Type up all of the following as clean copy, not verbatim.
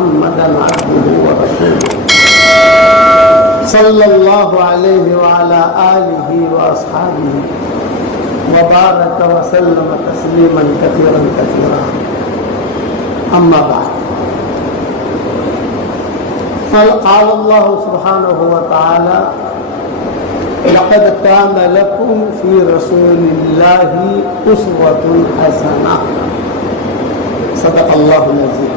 محمدا عبده ورسوله صلی اللہ علیہ وعلى آلہ واصحابہ وبارک وسلم تسلیما کثیرا کثیرا اما بعد قال اللہ سبحانہ وتعالی لقد كان لكم في رسول الله أسوة حسنة صدق اللہ العظیم۔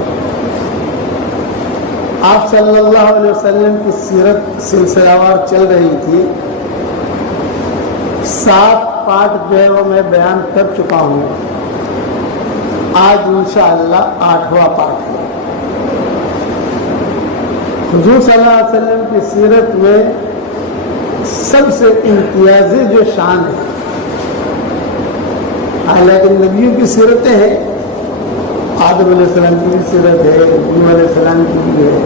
آپ صلی اللہ علیہ وسلم کی سیرت سلسلہ وار چل رہی تھی۔ 7 پارٹ جو ہے وہ میں بیان کر چکا ہوں، آج انشاءاللہ 8واں پارٹ ہے۔ حضور صلی اللہ علیہ وسلم کی سیرت میں سب سے امتیازی جو شان ہے، حالانکہ نبیوں کی سیرتیں ہیں، آدم علیہ السلام کی بھی سیرت ہے، نوح علیہ السلام کی بھی ہے،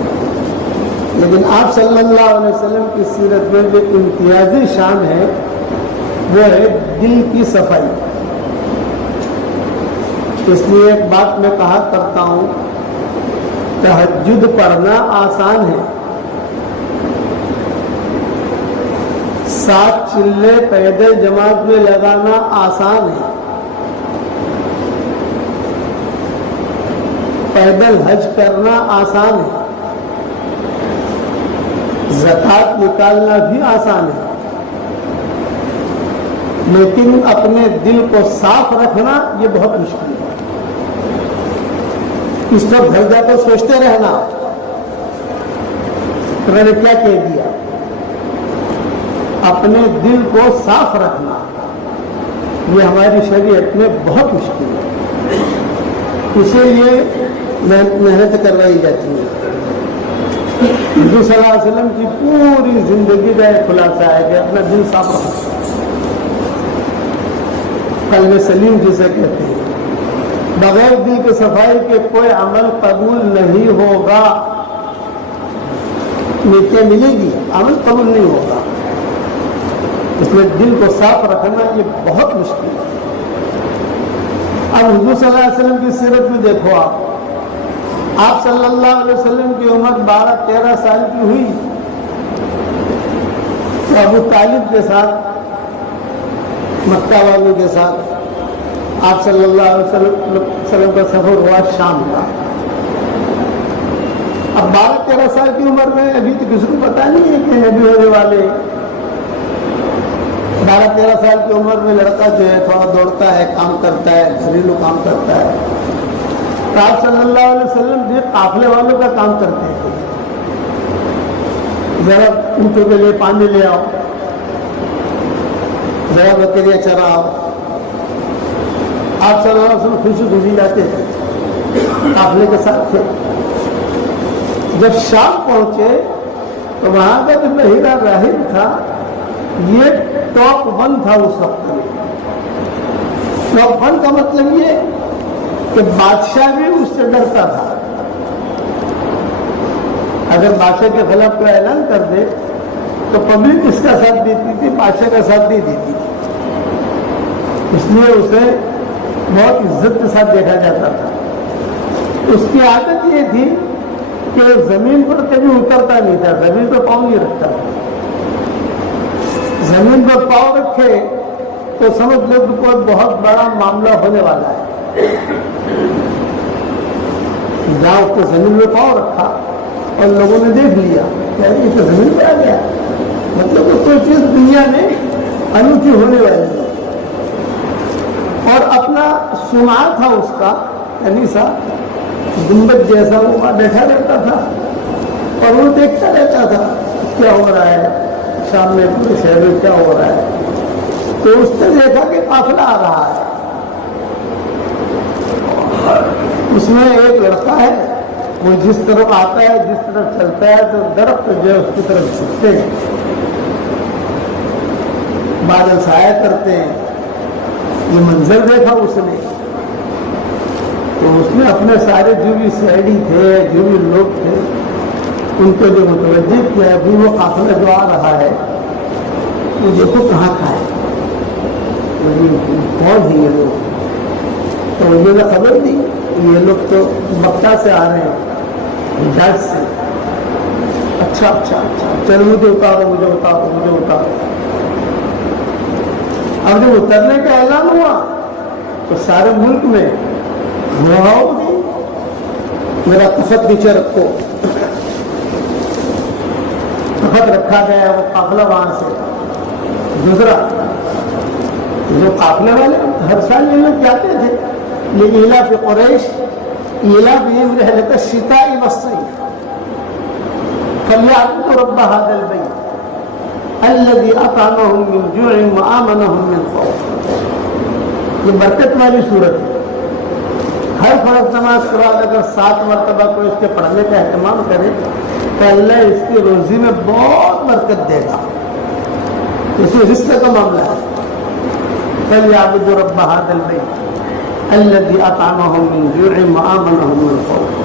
لیکن آپ صلی اللہ علیہ وسلم کی سیرت میں جو امتیازی شان ہے وہ ہے دل کی صفائی۔ اس لیے ایک بات میں کہا کرتا ہوں، تہجد پڑھنا آسان ہے، 7 چلے پیدل جماعت میں لگانا آسان ہے، پیدل حج کرنا آسان ہے، زکوٰۃ نکالنا بھی آسان ہے، لیکن اپنے دل کو صاف رکھنا یہ بہت مشکل ہے۔ اس وقت گھر جا کر سوچتے رہنا میں نے کیا کہہ دیا، اپنے دل کو صاف رکھنا یہ ہماری شریعت میں بہت مشکل ہے، اسی لیے محنت کروائی جاتی ہے۔ حضور صلی اللہ علیہ وسلم کی پوری زندگی کا ایک خلاصہ ہے کہ اپنا دل صاف رکھنا، قلب سلیم جسے کہتے ہیں۔ بغیر دل کی صفائی کے کوئی عمل قبول نہیں ہوگا، نیکیاں ملے گی، عمل قبول نہیں ہوگا، اس میں دل کو صاف رکھنا یہ بہت مشکل ہے۔ اب حضور صلی اللہ علیہ وسلم کی سیرت میں دیکھو، آپ صلی اللہ علیہ وسلم کی عمر 12-13 سال کی ہوئی تو ابو طالب کے ساتھ، مکہ والوں کے ساتھ آپ صلی اللہ علیہ وسلم کا سفر ہوا شام کا۔ اب 12-13 سال کی عمر میں ابھی تو کسی کو پتا نہیں ہے کہ نبی ہونے والے۔ 12-13 سال کی عمر میں لڑکا جو ہے تھوڑا دوڑتا ہے، کام کرتا ہے، گھریلو کام کرتا ہے، تو آپ صلی اللہ علیہ وسلم بھی قافلے والوں کا کام کرتے تھے، ذرا اونٹوں کے لیے پانی لے آؤ، ذرا بکریاں چراؤ، آپ صلی اللہ علیہ وسلم خوشی خوشی جاتے تھے، قافلے کے ساتھ تھے۔ جب شام پہنچے تو وہاں کا جو بحیرہ راہب تھا یہ ٹاپ 1 تھا اس وقت میں۔ ٹاپ 1 کا مطلب یہ کہ بادشاہ بھی اس سے ڈرتا تھا، اگر بادشاہ کے خلاف کوئی اعلان کر دے تو پبلک اس کا ساتھ دیتی تھی، بادشاہ کا ساتھ نہیں دیتی تھی، اس لیے اسے بہت عزت کے ساتھ دیکھا جاتا تھا۔ اس کی عادت یہ تھی کہ زمین پر کبھی اترتا نہیں تھا، زمین پر پاؤں نہیں رکھتا تھا، زمین پر پاؤں رکھے تو سمجھ لو کہ کوئی بہت بڑا معاملہ ہونے والا ہے۔ جہاں اس کو زمین میں پاؤں رکھا اور لوگوں نے دیکھ لیا کہ یہ تو زمین پہ آ گیا، مطلب کہ کوئی چیز دنیا میں انوکھی ہونے والی ہے۔ اور اپنا سماع تھا اس کا، یعنی سا گنبد جیسا وہ وہاں بیٹھا رہتا تھا اور وہ دیکھتا رہتا تھا کیا ہو رہا ہے شام میں، پورے شہر میں کیا ہو رہا ہے۔ تو اس نے دیکھا کہ قافلہ آ رہا ہے، اس میں ایک لڑکا ہے، وہ جس طرف آتا ہے، جس طرف چلتا ہے تو درخت جو ہے اس کی طرف جھکتے ہیں، بادل سایہ کرتے ہیں۔ یہ منظر دیکھا اس نے تو اس نے اپنے سارے جو بھی سیاڈی تھے، جو بھی لوگ تھے، ان کو جو متوجہ کیا ابھی وہ قافلہ جو آ رہا ہے وہ دیکھو کہاں کا ہے، کون ہے یہ لوگ؟ تو یہ خبر دی یہ لوگ تو مکہ سے آ رہے ہیں، حجاز سے. اچھا اچھا اچھا چل مجھے اتارو مجھے اتارو مجھے اتارو. اب جب اترنے کا اعلان ہوا تو سارے ملک میں ہوا دی میرا تخت نیچے رکھو. تخت رکھا گیا. وہ قافلہ وہاں سے گزرا. جو قافلے والے ہر سال یہ لوگ جاتے تھے. یہ ایلاف قریش ایلافہم رحلۃ الشتاء والصیف فلیعبدوا رب هذا البیت الذی اطعمهم من جوع وآمنهم من خوف. یہ برکت والی صورت ہے. ہر فرض نماز کے بعد اگر 7 مرتبہ کوئی اس کے پڑھنے کا اہتمام کرے تو اللہ اس کی روزی میں بہت برکت دے گا. اس میں رزق کا معاملہ ہے. فَلْيَعْبُدُوا رَبَّ هَذَا الْبَيْتِ الَّذِي أَطْعَمَهُم مِّن جُوعٍ وَآمَنَهُم مِّن خَوْفٍ.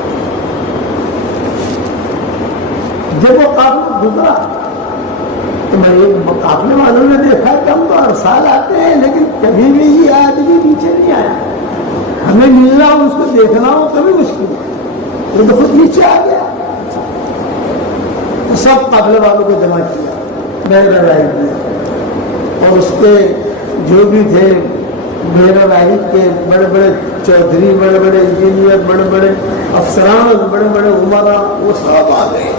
جب وہ قافلہ گزرا تو میں قافلے والوں نے دیکھا کہ ہم تو ہر سال آتے ہیں لیکن کبھی بھی یہ آدمی نیچے نہیں آیا. ہمیں ملنا ہو اس کو دیکھنا ہو کبھی مشکل ہے. وہ تو خود نیچے آ گیا. تو سب قافلے والوں کو جمع کیا بحیرہ راہب نے. اور اس کے جو بھی تھے بحیرہ راہب کے بڑے بڑے چودھری بڑے بڑے انجینئر بڑے بڑے افسران بڑے بڑے عمرا وہ سب آ گئے.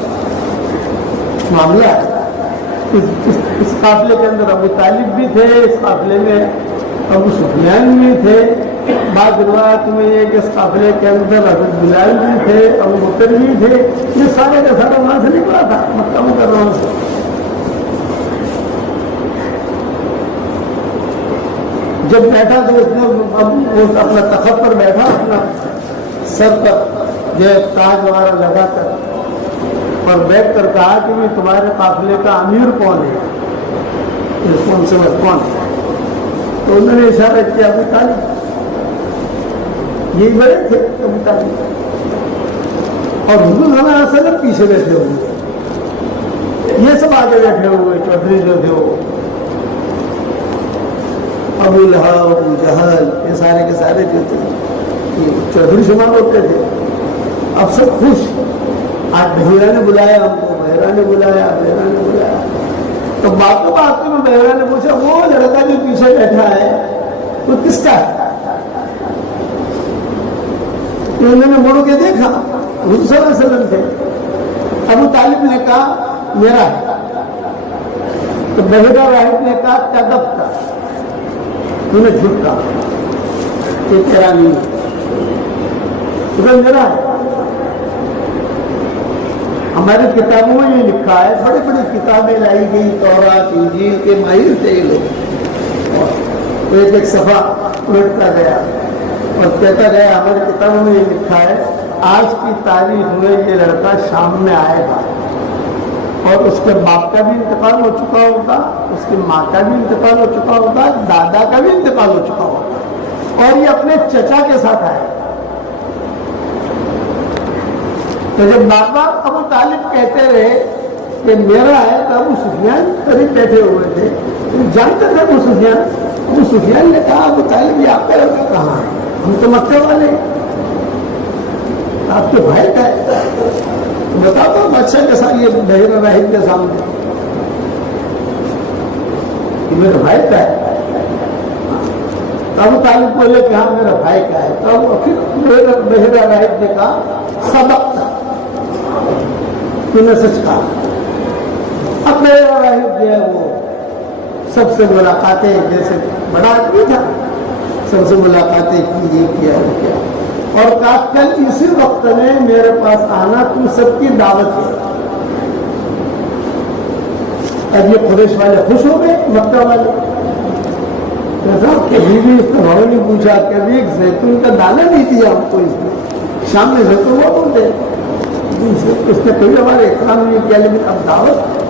معاملہ ہے. اس قافلے کے اندر ابو طالب بھی تھے. اس قافلے میں ابو سفیان بھی تھے. بعض روایت میں یہ کہ اس قافلے کے اندر حضرت بلال بھی تھے ابو بکر بھی تھے. یہ سارے کا سارا وہاں سے نکلا تھا مکہ مکرمہ سے. جب بیٹھا تو اس نے اپنا تخت پر بیٹھا اپنا سر پر جو تاج وغیرہ لگا کر اور بیٹھ کر کہا کہ بھی تمہارے قافلے کا امیر کون ہے رسپانسبل کون ہے. تو انہوں نے اشارہ کیا ابو طالب. یہی بڑے تھے ابو طالب. اور حضور صلی اللہ علیہ وسلم پیچھے بیٹھے ہوئے. یہ سب آگے بیٹھے ہوئے چودھری جو تھے وہ ابو لہب ابو جہل یہ سارے کے سارے جو تھے یہ چودھری شمار ہوتے تھے. اب سب خوش. آج بحیرہ نے بلایا ہم کو. بحیرہ نے بلایا بحیرہ نے بلایا. تو بات میں بحیرہ نے پوچھا وہ لڑکا جو پیچھے بیٹھا ہے وہ کس کا ہے. انہوں نے مڑ کے دیکھا حضور صلی اللہ علیہ وسلم تھے. ابو طالب نے کہا میرا ہے. تو بحیرہ راہب نے کہا کذب کا انہوں نے جھوٹ کہا کہ تیرا نہیں ہے. میرا ہے. ہماری کتابوں میں یہ لکھا ہے. بڑی بڑی کتابیں لائی گئی تورات انجیل کے ماہر تھے یہ لوگ. ایک ایک صفحہ الٹتا گیا اور کہتا گیا ہماری کتابوں میں یہ لکھا ہے آج کی تاریخ میں یہ لڑکا شام میں آئے گا اور اس کے باپ کا بھی انتقال ہو چکا ہوگا, اس کی ماں کا بھی انتقال ہو چکا ہوگا, دادا کا بھی انتقال ہو چکا ہوگا اور یہ اپنے چچا کے ساتھ آئے. تو جب بار بار ابو طالب کہتے رہے کہ میرا ہے تو ابو سفیان قریب بیٹھے ہوئے تھے. جانتے تھے ابو سفیان. ابو سفیان نے کہا ابو طالب یہ آپ کا لڑکا کہاں ہے؟ ہم تو مکے والے آپ کے بھائی کا ہے. بتاتا ہوں بادشاہ کے ساتھ یہ بحیرہ راہب کے سامنے کہ میرے بھائی کا ہے. ابو طالب بولے کہ ہاں میرا بھائی کا ہے. تو پھر بحیرہ راہب نے کہا سبق تھا تم نے سچ کہا. اب بحیرہ راہب جو ہے وہ سب سے ملاقاتیں جیسے بڑا آدمی تھا سب سے ملاقاتیں کی یہ کیا وہ کیا اور کہا کل اسی وقت میں میرے پاس آنا تم سب کی دعوت ہے. اب یہ قریش والے خوش ہو گئے مکہ والے. کبھی بھی اس نے نہیں پوچھا کبھی ایک زیتون کا دانہ نہیں دیا ہم کو. اس نے شام میں زیتون وہ بولتے اس نے کبھی ہمارے اکرام نہیں کیا لیکن اب دعوت.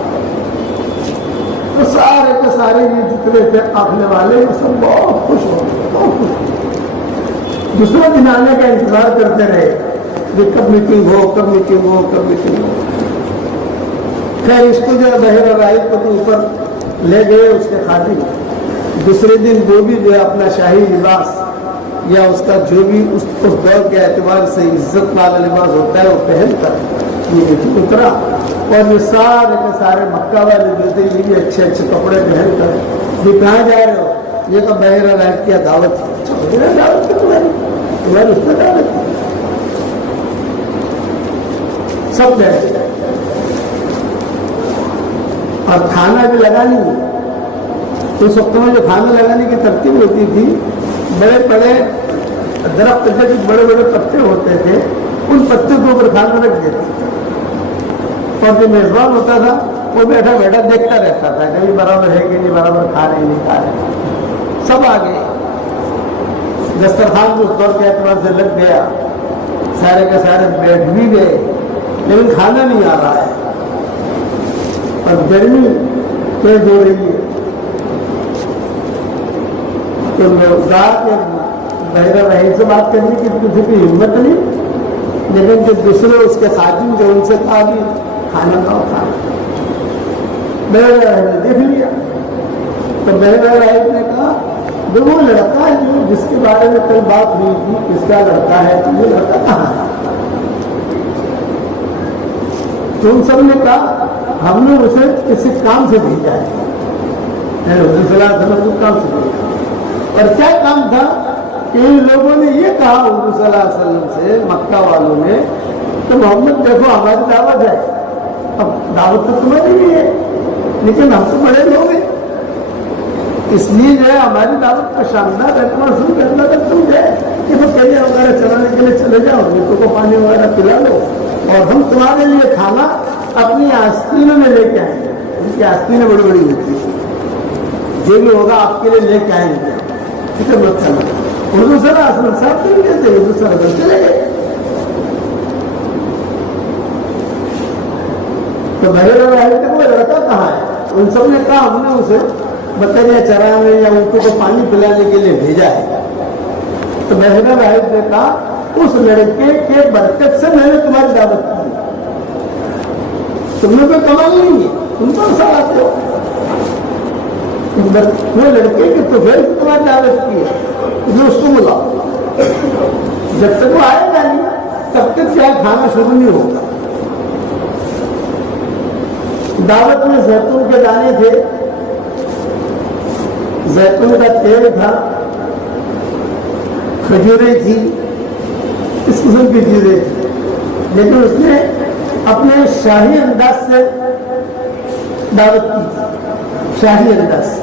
تو سارے کے سارے یہ جتنے تھے قافلے والے یہ سب بہت خوش ہو گئے بہت خوش. دوسرے دن آنے کا انتظار کرتے رہے کہ کب میٹنگ ہو کب میٹنگ ہو کب میٹنگ ہو. خیر اس کو جو ہے بحیرہ راہب کو تو اوپر لے گئے اس کے خادم. دوسرے دن وہ بھی جو ہے اپنا شاہی لباس یا اس کا جو بھی اس دور کے اعتبار سے عزت والا لباس ہوتا ہے وہ پہن کر یہ اترا، اور یہ سارے کے سارے مکہ والے جو تھے یہ بھی اچھے اچھے کپڑے پہن کر یہ کہاں جا رہے ہو؟ یہ تو بحیرہ راہب کی دعوت ہے۔ دعوت کی تمہاری اس میں دعوت کی سب بیٹھے اور کھانا بھی لگا نہیں۔ تو اس وقت میں جو کھانا لگانے کی ترتیب ہوتی تھی، بڑے بڑے درخت کے بڑے بڑے پتے ہوتے تھے، ان پتوں کے اوپر کھانا رکھ دیتے تھے، اور جو میزبان ہوتا تھا وہ بیٹھا بیٹھا دیکھتا رہتا تھا کہ برابر ہے کہ نہیں برابر، کھا رہے نہیں کھا رہے۔ سب آ گئے، دسترخوان کو طور کے اعتبار سے لگ گیا، سارے کے سارے بیٹھ بھی گئے، لیکن کھانا نہیں آ رہا ہے اور گرمی تیز ہو رہی ہے۔ تو بحیرہ راہب سے بات کرنے کی کسی کی ہمت نہیں، لیکن جو دوسرے اس کے خادم جو ان سے کہا کہ کھانا کا کھانا، بحیرہ راہب نے دیکھ لیا تو بحیرہ راہب نے کہا جو وہ لڑکا ہے جو جس کے بارے میں کل بات ہوئی تھی، کس کا لڑکا ہے، تو یہ لڑکا کہاں ہے؟ تو ان سب نے کہا ہم نے اسے کسی کام سے بھیجا ہے، حضور صلی اللہ علیہ وسلم کو کام سے بھیجا۔ اور کیا کام تھا کہ ان لوگوں نے یہ کہا حضور صلی اللہ علیہ وسلم سے، مکہ والوں نے، تو محمد دیکھو ہماری دعوت ہے، اب دعوت تو تمہاری بھی ہے لیکن ہم تو بڑے لوگ ہیں، اس لیے جو ہے ہماری دعوت کا شاندار اعتبار شروع کرنا تک تم جو ہے کہ وہ کیلے وغیرہ چلانے کے لیے چلے جاؤ، بچوں کو پانی وغیرہ پلا لو، اور ہم تمہارے لیے کھانا اپنی آستینوں میں لے کے آئیں گے۔ ان کی آستینیں بڑی بڑی ہوتی ہیں، جو بھی ہوگا آپ کے لیے لے کے آئیں گے، فکر مت کرنا۔ حضور صلی اللہ علیہ وسلم صاحب تو کہتے ہیں، حضور صلی اللہ علیہ وسلم چلے گئے۔ تو بحیرہ راہب کا کوئی لڑکا کہاں ہے؟ ان سب نے کہا ہم نے اسے بکریاں چرانے یا اونٹوں کو پانی پلانے کے لیے بھیجا ہے۔ تو بحیرہ راہب نے کہا اس لڑکے کے برکت سے میں نے تمہاری دعوت کی، تم نے کوئی کمال نہیں ہے، تم تو سب آتے ہو، وہ لڑکے کی تو پھر تمہاری دعوت کی ہے، جو اس کو بلاؤ، جب تک وہ آئے گا نہیں تب تک کیا کھانا شروع نہیں ہوگا۔ دعوت میں زیتون کے دانے تھے، زیتون کا تیل تھا، کھجوریں تھی، اس قسم کی چیزیں تھی، لیکن اس نے اپنے شاہی انداز سے دعوت کی، شاہی انداز سے۔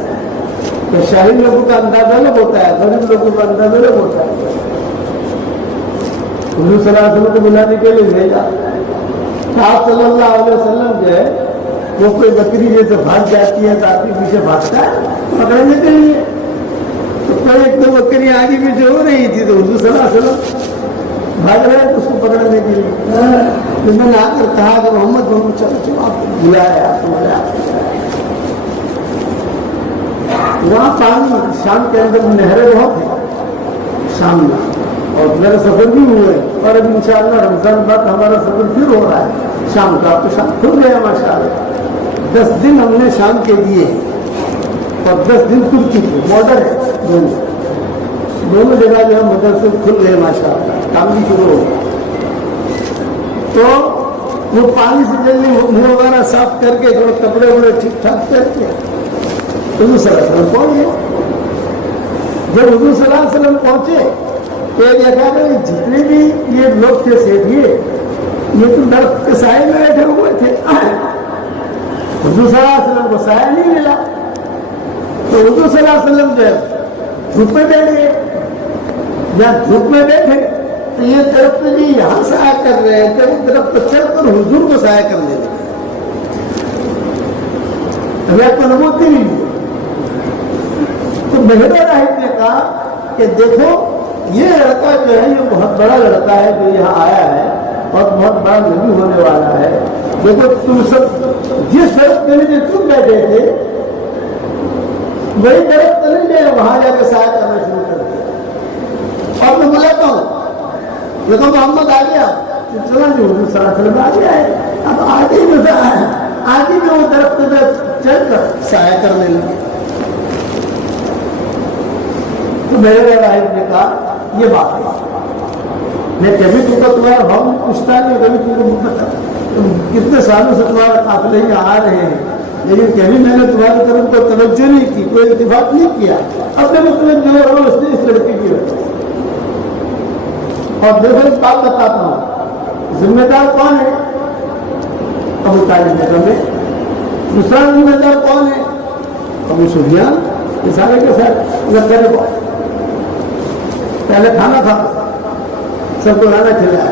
تو شاہی لوگوں کا انداز الگ ہوتا ہے، غریب لوگوں کا انداز الگ ہوتا ہے۔ حضور صلی اللہ علیہ وسلم کو بلانے کے لیے بھیجا، آپ صلی اللہ علیہ وسلم جو ہے وہ کوئی بکری جیسے بھاگ جاتی ہے تو آدمی پیچھے بھاگتا ہے پکڑنے کے لیے، تو کوئی ایک دو بکری آگے پیچھے ہو رہی تھی تو حضور صلی اللہ علیہ وسلم بھاگ رہے ہیں اس کو پکڑنے کے لیے۔ میں نے آ کر کہا کہ محمد چلو آپ کو بلایا، آپ کو بلایا۔ وہاں پانی شام کے اندر نہریں بہت ہیں شام میں، اور میرا سفر بھی ہوئے، اور اب انشاءاللہ رمضان بعد ہمارا سفر پھر ہو رہا ہے شام کا، تو شام کھل گیا ماشاءاللہ۔ 10 دن ہم نے شام کے دیے اور 10 دن ترکی کے بارڈر ہے، دونوں جگہ جو ہے مدرسے کھل گئے ماشاءاللہ، کام بھی شروع ہو گیا۔ تو وہ پانی سے جلدی منہ وغیرہ صاف کر کے تھوڑے کپڑے وپڑے ٹھیک ٹھاک کر کے حضور صلی اللہ علیہ وسلم پہنچ گئے۔ جب حضور صلی اللہ علیہ وسلم پہنچے تو یہ دیکھا کہ جتنے بھی یہ لوگ تھے سیٹھیے، یہ تو درخت کے سائے میں بیٹھے ہوئے تھے، حضور صلی اللہ علیہ وسلم کو سایہ نہیں ملا، تو حضور صلی اللہ علیہ وسلم جو ہے دھوپ میں بیٹھ گئے۔ جب دھوپ میں بیٹھے تو یہ درخت بھی یہاں سایہ کر رہے ہیں، کہ درخت پر چڑھ کر حضور کو سایہ کرنے لگے۔ ابھی آپ کو نبوت نہیں ملی۔ تو بحیرہ راہب نے کہا کہ دیکھو یہ لڑکا جو ہے یہ بہت بڑا لڑکا ہے جو یہاں آیا ہے اور بہت بڑا نبی ہونے والا ہے، دیکھو تم سب جس درخت کے لیے تم بیٹھے تھے وہی درخت نہیں گئے، وہاں جا کے سایہ کرنا شروع کر دیا، اور میں بلاتا ہوں دیکھو محمد آ گیا، چلا جو حضور صلی اللہ علیہ وسلم آ گیا ہے، اب آگے میں وہ درخت پہ چڑھ کر سایہ کرنے لگے۔ تو بحیرہ راہب نے کہا یہ بات ہے. میں کبھی تم کو تمہارا بھاؤ نہیں پوچھتا نہیں، کبھی تم کو پتا کتنے سالوں سے تمہارے قافلے یہاں آ رہے ہیں، لیکن کبھی میں نے تمہاری طرف کو توجہ نہیں کی، کوئی اتفاق نہیں کیا. اب میں تمہیں جو ہوں اس نے اس لڑکی کی وجہ سے. اور دیکھو ایک بات بتاتا ہوں، ذمہ دار کون ہے؟ ابو طالب بیگم ہے. دوسرا ذمہ دار کون ہے؟ ابو سفیان. یہ سارے کے ساتھ کرے کو پہلے کھانا کھا سب کو کھانا کھلایا.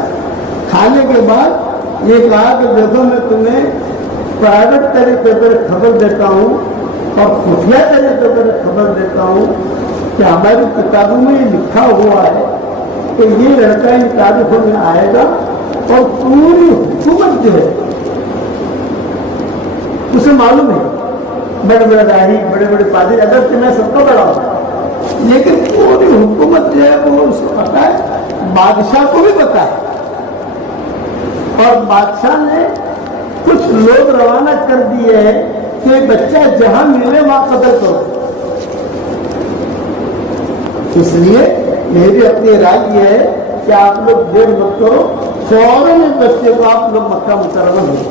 کھانے کے بعد یہ کہا کہ دیکھو میں تمہیں پرائیویٹ طریقے پر خبر دیتا ہوں اور خفیہ طریقے پر خبر دیتا ہوں کہ ہماری کتابوں میں یہ لکھا ہوا ہے کہ یہ لڑکا ان تاریخوں میں آئے گا اور پوری حکومت جو ہے اسے معلوم ہے. بڑے بڑے راہی، بڑے بڑے پادری، اگر کہ میں سب کو بڑا ہوں، لیکن پوری حکومت جو ہے وہ اس کو پتا ہے، بادشاہ کو بھی پتا ہے. اور بادشاہ نے کچھ لوگ روانہ کر دیے ہیں کہ بچہ جہاں ملے وہاں قتل کرو. اس لیے میری اپنی رائے یہ ہے کہ آپ لوگ دیر مت کرو، فوراً اس بچے کو آپ لوگ مکہ مکرمہ میں.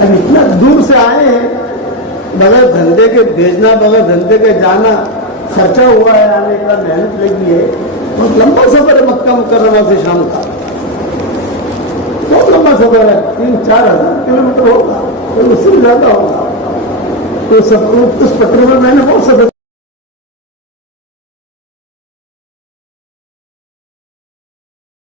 اب اتنا دور سے آئے ہیں، بغیر دھندے کے بھیجنا، بغیر دھندے کے جانا، خرچہ ہوا ہے آنے کا، محنت لگی ہے. بہت لمبا سفر ہے مکہ مکرمہ سے شام کا، بہت لمبا سفر ہے، 3-4 ہزار کلومیٹر ہوگا، اس سے زیادہ ہوگا. تو اس پٹری میں میں نے بہت سفر